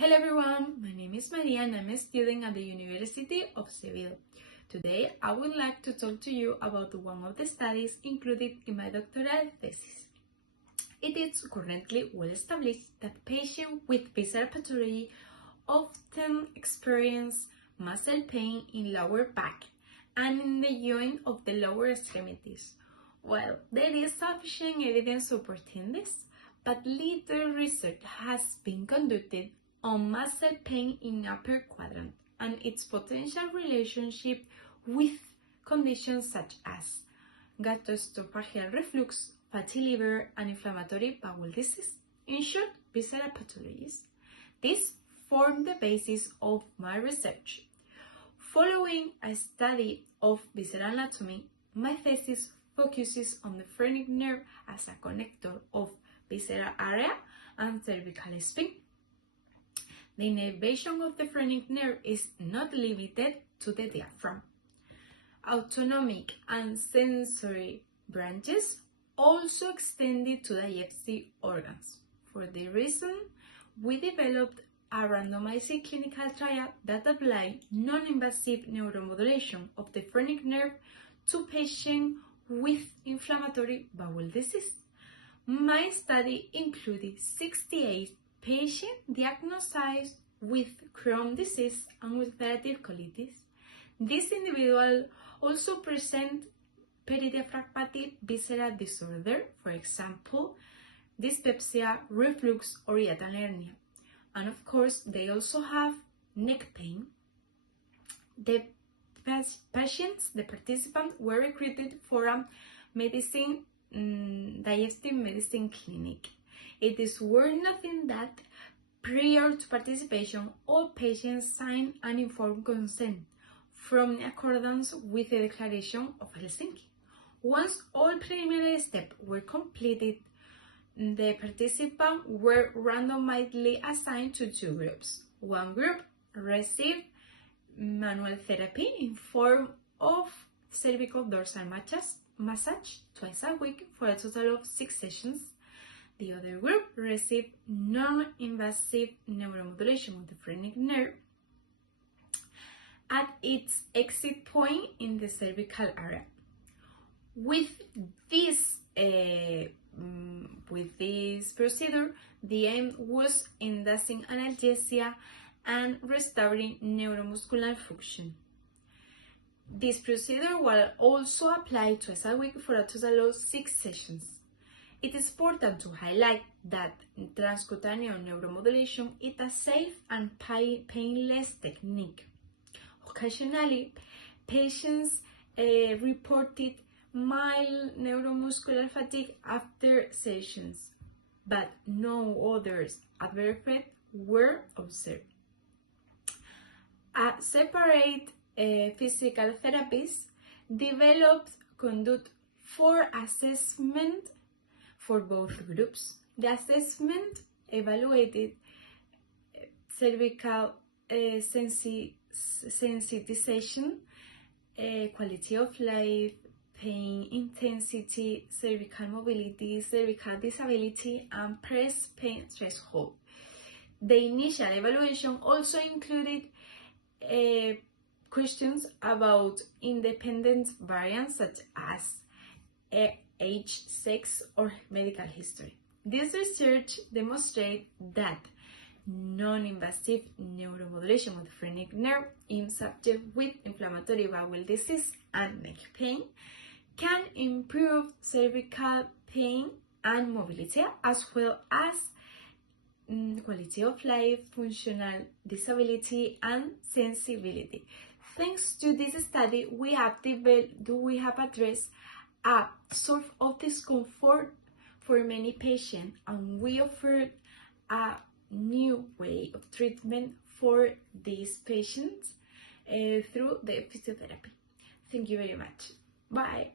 Hello everyone, my name is María and I'm a student at the University of Sevilla. Today I would like to talk to you about one of the studies included in my doctoral thesis. It is currently well established that patients with visceral pathology often experience muscle pain in lower back and in the joint of the lower extremities. Well, there is sufficient evidence supporting this, but little research has been conducted on muscle pain in upper quadrant and its potential relationship with conditions such as gastroesophageal reflux, fatty liver, and inflammatory bowel disease. In short, visceral pathologies. This formed the basis of my research. Following a study of visceral anatomy, my thesis focuses on the phrenic nerve as a connector of visceral area and cervical spine. The innervation of the phrenic nerve is not limited to the diaphragm. Autonomic and sensory branches also extended to digestive organs. For this reason, we developed a randomized clinical trial that applied non-invasive neuromodulation of the phrenic nerve to patients with inflammatory bowel disease. My study included 68 patients diagnosed with Crohn's disease and ulcerative colitis. These individuals also present peridiaphragmatic visceral disorder, for example, dyspepsia, reflux, or hiatal hernia. And of course, they also have neck pain. The participants were recruited for a digestive medicine clinic. It is worth noting that prior to participation, all patients signed an informed consent in accordance with the Declaration of Helsinki. Once all preliminary steps were completed, the participants were randomized assigned to two groups. One group received manual therapy in form of cervical dorsal massage twice a week for a total of 6 sessions. The other group received non-invasive neuromodulation of the phrenic nerve at its exit point in the cervical area. With this procedure, the aim was inducing analgesia and restoring neuromuscular function. This procedure was also applied twice a week for a total of 6 sessions. It is important to highlight that transcutaneous neuromodulation is a safe and painless technique. Occasionally, patients reported mild neuromuscular fatigue after sessions, but no other adverse effects were observed. A separate physical therapist developed conduct for assessment for both groups. The assessment evaluated cervical sensitization, quality of life, pain intensity, cervical mobility, cervical disability, and breast pain threshold. The initial evaluation also included questions about independent variants such as age, sex, or medical history. This research demonstrates that non-invasive neuromodulation of the phrenic nerve in subjects with inflammatory bowel disease and neck pain can improve cervical pain and mobility, as well as quality of life, functional disability, and sensibility. Thanks to this study, we have addressed a source of discomfort for many patients, and we offered a new way of treatment for these patients through the physiotherapy. Thank you very much. Bye.